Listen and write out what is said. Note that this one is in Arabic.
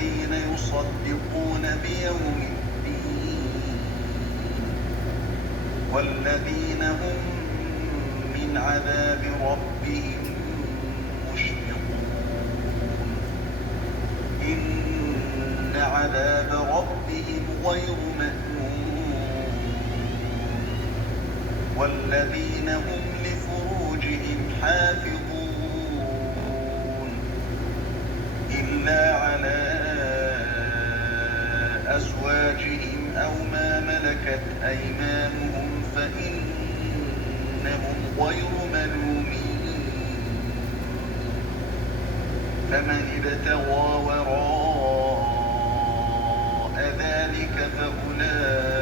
الذين يصدقون بيوم الدين والذين هم من عذاب ربهم مشفقون إن عذاب ربهم غير مأمون والذين هم لفروجهم حافظون إلا على أزواجهم أو ما ملكت أيمانهم فإنهم غير ملومين فمن ابتغى وراء ذلك فأولئك